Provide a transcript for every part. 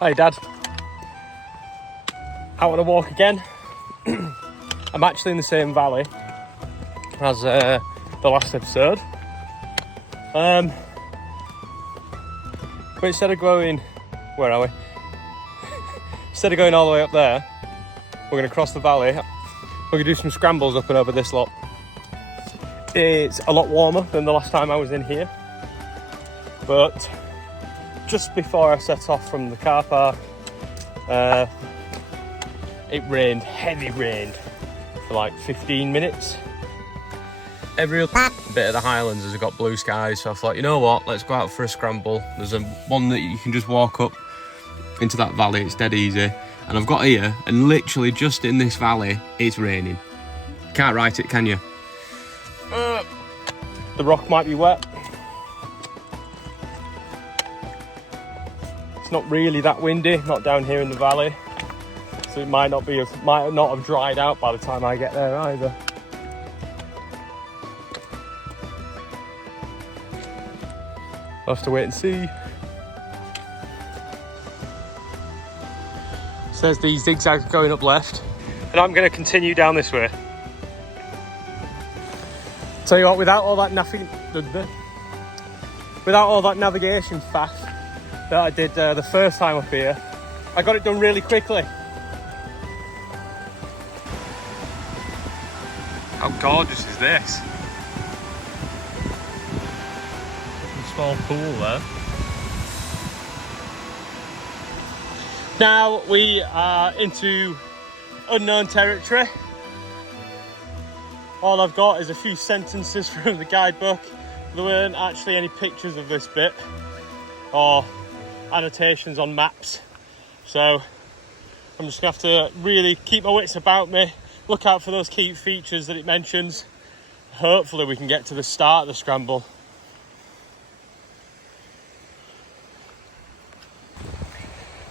Hi Dad. Out on a walk again. I'm actually in the same valley as the last episode. But instead of going, where are we? Instead of going all the way up there, we're going to cross the valley. We're going to do some scrambles up and over this lot. It's a lot warmer than the last time I was in here. But just before I set off from the car park, it rained, heavy rained, for like 15 minutes. Every other bit of the Highlands has got blue skies, so I thought, you know what, let's go out for a scramble. There's one that you can just walk up into that valley, it's dead easy. And I've got here, and literally just in this valley, it's raining. Can't write it, can you? The rock might be wet. It's not really that windy, not down here in the valley. So it might not have dried out by the time I get there either. I'll have to wait and see. It says these zigzags are going up left, and I'm going to continue down this way. Tell you what, without all that navigation faff that I did the first time up here, I got it done really quickly. How gorgeous is this? A small pool there. Now we are into unknown territory. All I've got is a few sentences from the guidebook. There weren't actually any pictures of this bit or annotations on maps. So I'm just gonna have to really keep my wits about me, look out for those key features that it mentions. Hopefully we can get to the start of the scramble.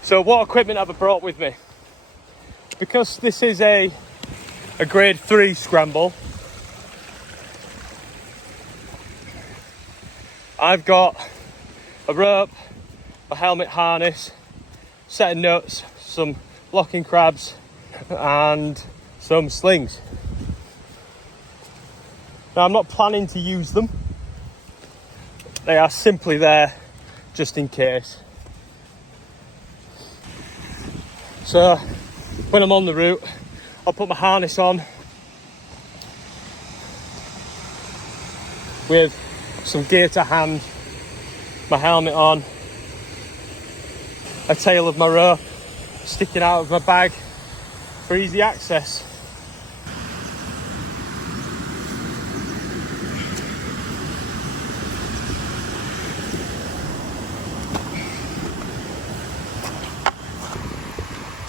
So what equipment have I brought with me? Because this is a grade 3 scramble, I've got a rope, a helmet harness, set of nuts, some locking crabs and some slings. Now I'm not planning to use them. They are simply there just in case. So when I'm on the route, I'll put my harness on with some gear to hand, my helmet on, a tail of my rope sticking out of my bag for easy access.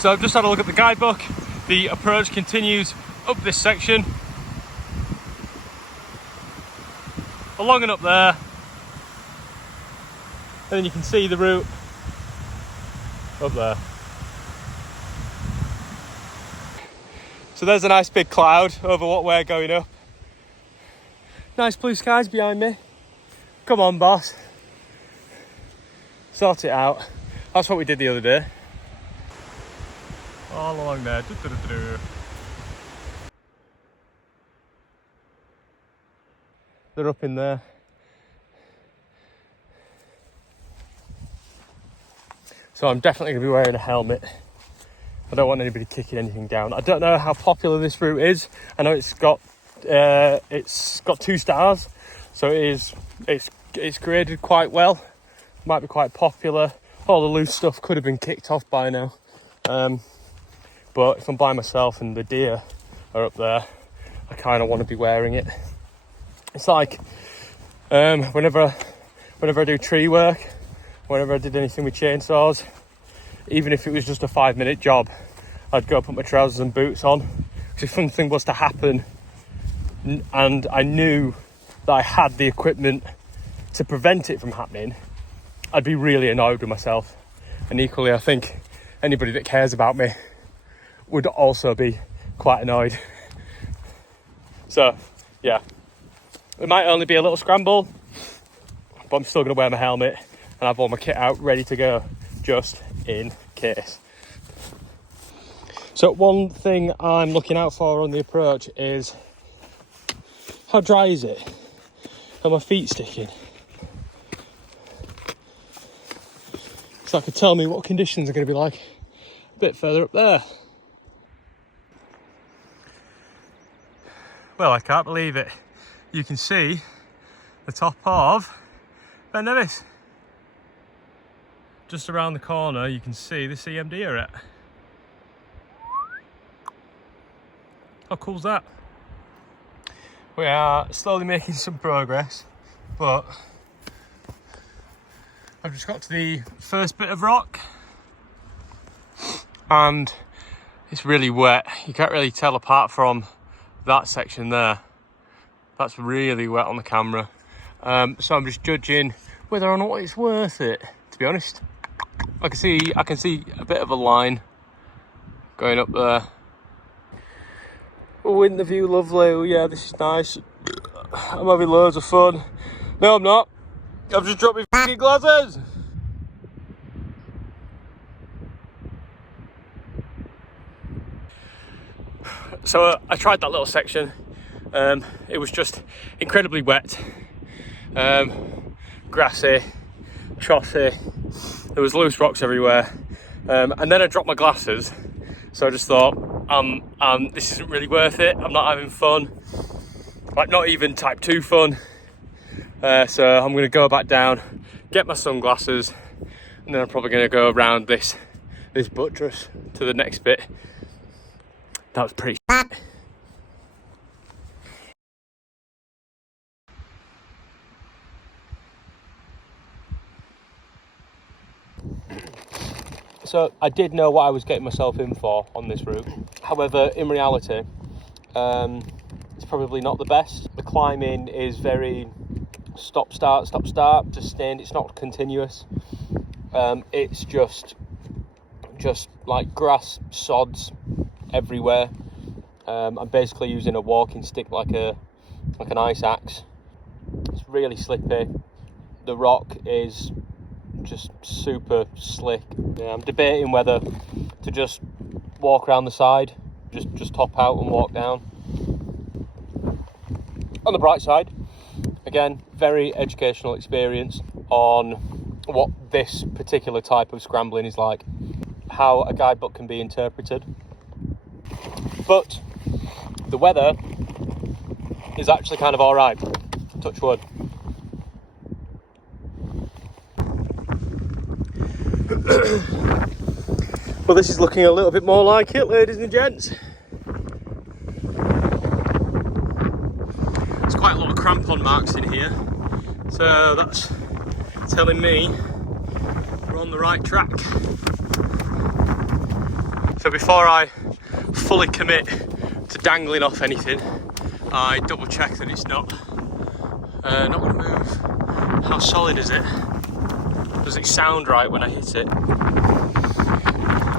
So I've just had a look at the guidebook. The approach continues up this section, along and up there, and then you can see the route up there. So there's a nice big cloud over what we're going up. Nice blue skies behind me. Come on, boss. Sort it out. That's what we did the other day. All along there. They're up in there. So I'm definitely going to be wearing a helmet. I don't want anybody kicking anything down. I don't know how popular this route is. I know it's got 2 stars, so it's graded quite well. Might be quite popular. All the loose stuff could have been kicked off by now. But if I'm by myself and the deer are up there, I kind of want to be wearing it. It's like whenever I do tree work, whenever I did anything with chainsaws, even if it was just a 5-minute job, I'd go put my trousers and boots on. Because if something was to happen and I knew that I had the equipment to prevent it from happening, I'd be really annoyed with myself. And equally, I think anybody that cares about me would also be quite annoyed. So, yeah. It might only be a little scramble, but I'm still going to wear my helmet and have all my kit out ready to go, just in case. So one thing I'm looking out for on the approach is how dry is it? Are my feet sticking? So that could tell me what conditions are going to be like a bit further up there. Well, I can't believe it. You can see the top of Ben Nevis. Just around the corner, you can see the CMD arret. How cool's that? We are slowly making some progress, but I've just got to the first bit of rock and it's really wet. You can't really tell apart from that section there. That's really wet on the camera. So I'm just judging whether or not it's worth it, to be honest. I can see a bit of a line going up there. Oh, isn't the view lovely? Oh yeah, this is nice. I'm having loads of fun. No, I'm not. I've just dropped my fucking glasses. So I tried that little section. It was just incredibly wet, grassy, choppy. There was loose rocks everywhere, and then I dropped my glasses. So I just thought, this isn't really worth it. I'm not having fun, like not even type 2 fun. So I'm going to go back down, get my sunglasses, and then I'm probably going to go around this buttress to the next bit. That was pretty shit. So I did know what I was getting myself in for on this route. However, in reality, it's probably not the best. The climbing is very stop, start, sustained. It's not continuous. It's just like grass, sods everywhere. I'm basically using a walking stick like an ice axe. It's really slippy. The rock is just super slick. Yeah, I'm debating whether to just walk around the side, just hop out and walk down. On the bright side, again, very educational experience on what this particular type of scrambling is like, how a guidebook can be interpreted. But the weather is actually kind of all right, touch wood. Well, this is looking a little bit more like it, ladies and gents. There's quite a lot of crampon marks in here, so that's telling me we're on the right track. So before I fully commit to dangling off anything, I double check that it's not going to move. How solid is it? Does it sound right when I hit it?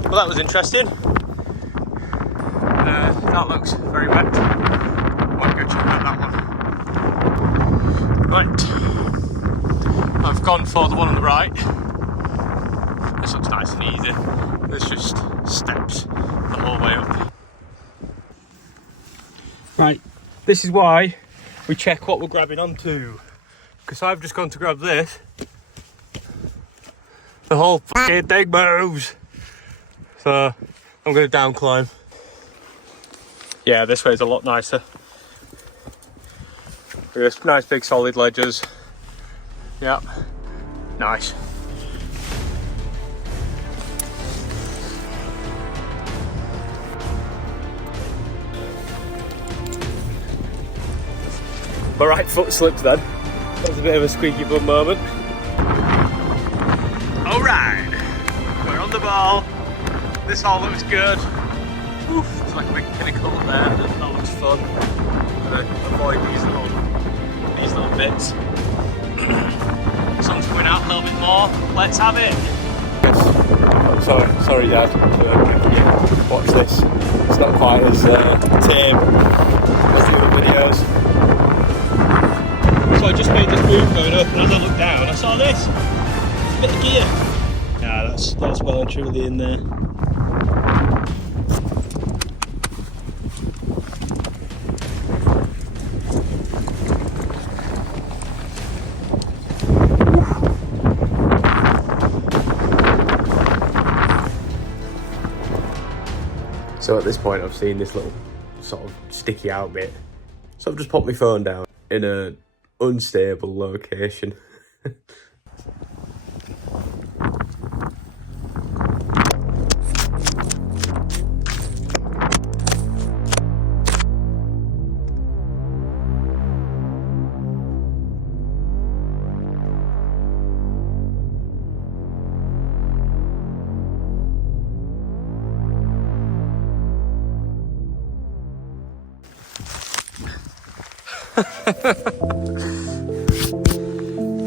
Well, that was interesting. That looks very wet. Might go check out that one. Right, I've gone for the one on the right. This looks nice and easy. There's just steps the whole way up. Right, this is why we check what we're grabbing onto. Because I've just gone to grab this. The whole fucking thing moves. So I'm going to down climb. Yeah, this way is a lot nicer. There's nice big solid ledges. Yep, nice. My right foot slipped then. That was a bit of a squeaky bum moment. Alright, we're on the ball. This all looks good. Oof, it's like a big pinnacle there. That looks fun. I'm going to avoid these little bits. Sun's coming out a little bit more. Let's have it. Yes. Sorry Dad, to watch this. It's not quite as tame as the other videos. So I just made this move going up, and as I looked down, I saw this. It's a bit of gear. Yeah, that's well and truly in there. So at this point I've seen this little sort of sticky out bit, so I've just popped my phone down in an unstable location.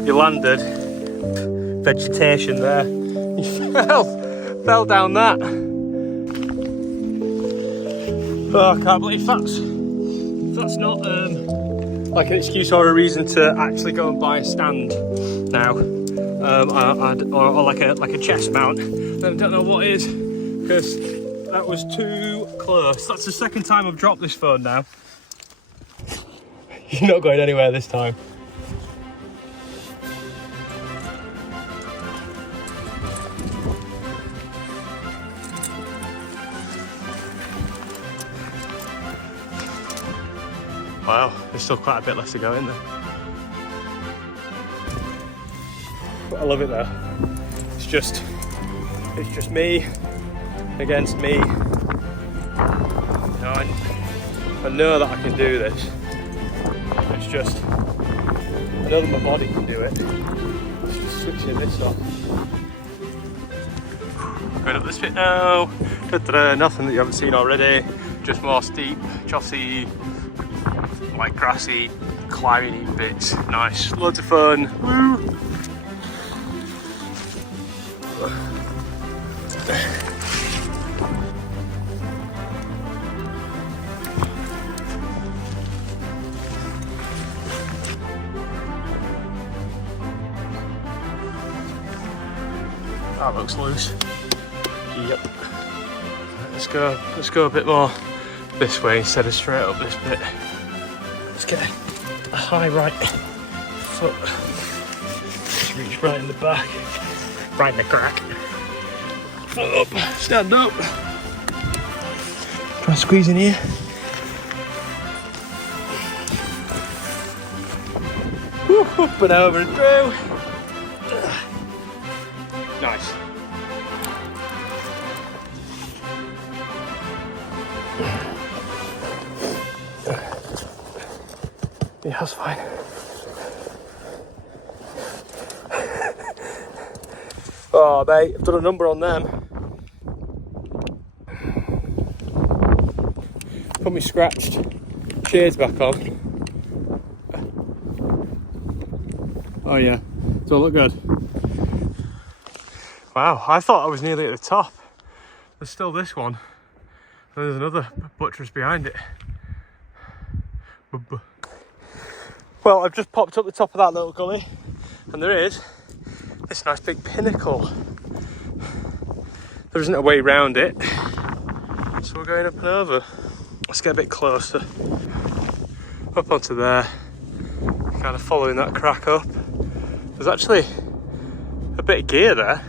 You landed vegetation there. You fell down that. Oh, I can't believe that's not like an excuse or a reason to actually go and buy a stand now, or like a chest mount. Then I don't know what is, because that was too close. That's the second time I've dropped this phone now. You're not going anywhere this time. Wow, there's still quite a bit left to go in there. But I love it though. It's just me against me. I know that I can do this. It's just, I know that my body can do it. It's just switching this off. Going up this bit now. Ta-da, nothing that you haven't seen already. Just more steep, chossy, like grassy, climbing bits. Nice, loads of fun. Woo! That looks loose. Yep. Let's go a bit more this way instead of straight up this bit. Let's get a high right foot. Just reach right in the back. Right in the crack. Foot up. Stand up. Try and squeeze in here. Woo, up and over and through. Nice. Yeah, that's fine. Oh, mate, I've done a number on them. Put my scratched shades back on. Oh yeah, does it look good? Wow, I thought I was nearly at the top. There's still this one. And there's another buttress behind it. Well, I've just popped up the top of that little gully, and there is this nice big pinnacle. There isn't a way round it, so we're going up and over. Let's get a bit closer. Up onto there, kind of following that crack up. There's actually a bit of gear there.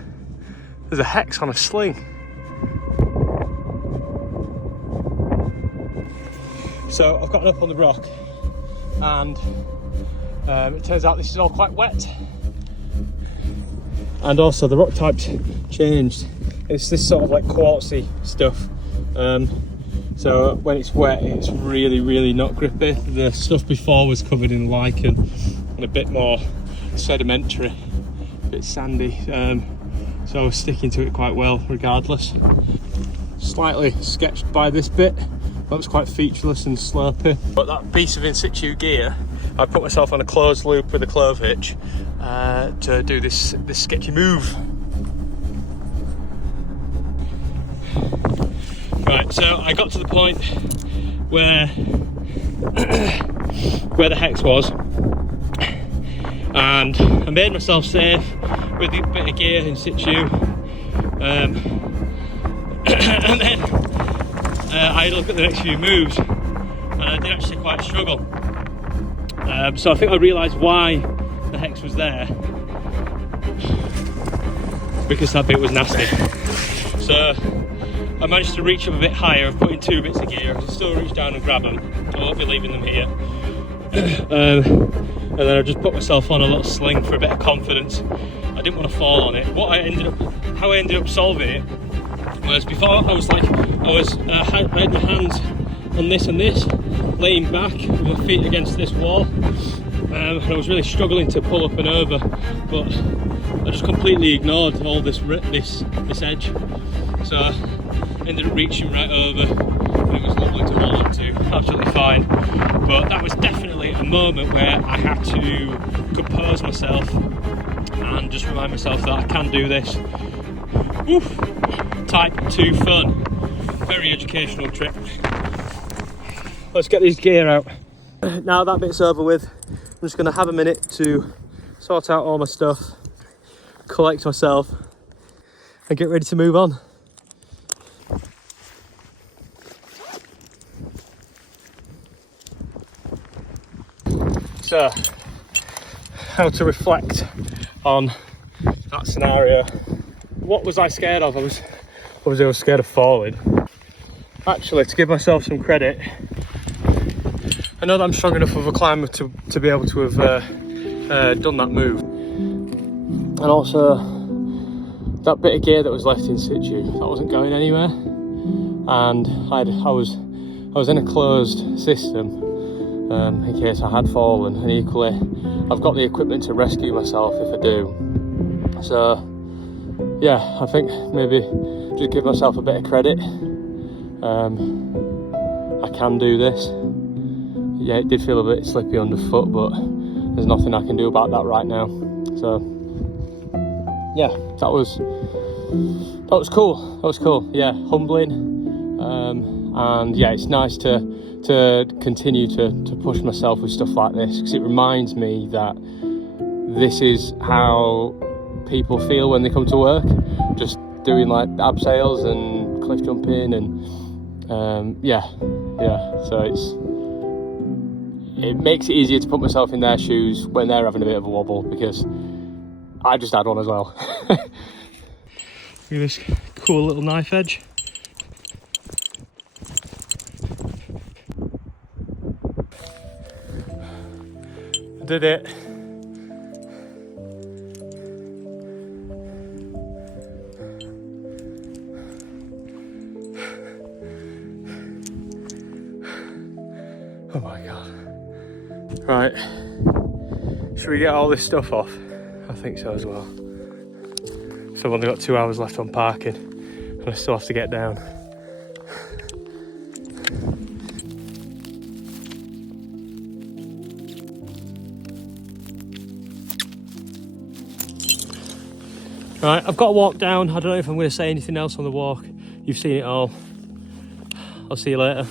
There's a hex on a sling. So I've gotten up on the rock, and it turns out this is all quite wet. And also the rock type's changed. It's this sort of like quartzy stuff. So when it's wet, it's really, really not grippy. The stuff before was covered in lichen and a bit more sedimentary, a bit sandy. So I was sticking to it quite well regardless. Slightly sketched by this bit. Looks quite featureless and slopey. But that piece of in situ gear, I put myself on a closed loop with a clove hitch to do this sketchy move. Right, so I got to the point where the hex was, and I made myself safe with a bit of gear in situ. And then I had a look at the next few moves, and I did actually quite struggle. So I think I realised why the hex was there, because that bit was nasty. So I managed to reach up a bit higher. I've put in 2 bits of gear. I can still reach down and grab them. I won't be leaving them here. And then I just put myself on a little sling for a bit of confidence. I didn't want to fall on it. How I ended up solving it was, before I had my hands on this and this, laying back with my feet against this wall, and I was really struggling to pull up and over, but I just completely ignored all this edge. So I ended up reaching right over, and it was lovely to hold on to, absolutely fine. But that was definitely a moment where I had to compose myself and just remind myself that I can do this. Oof. Type 2 fun. Very educational trip. Let's get this gear out. Now that bit's over with, I'm just going to have a minute to sort out all my stuff, collect myself, and get ready to move on. So, how to reflect on that scenario. What was I scared of? I was scared of falling. Actually, to give myself some credit, I know that I'm strong enough of a climber to be able to have done that move. And also, that bit of gear that was left in situ, that wasn't going anywhere. And I was in a closed system in case I had fallen. And equally, I've got the equipment to rescue myself if I do. So, yeah, I think maybe just give myself a bit of credit. I can do this. Yeah, it did feel a bit slippy underfoot, but there's nothing I can do about that right now. So yeah, that was cool. That was cool. Yeah, humbling. And yeah, it's nice to continue to push myself with stuff like this, because it reminds me that this is how people feel when they come to work, just doing like abseils and cliff jumping and yeah, so it makes it easier to put myself in their shoes when they're having a bit of a wobble, because I just had one as well. Look at this cool little knife edge. I did it. Oh my god. Right, should we get all this stuff off? I think so as well. So I've only got 2 hours left on parking, and I still have to get down. Right, I've got to walk down. I don't know if I'm going to say anything else on the walk. You've seen it all. I'll see you later.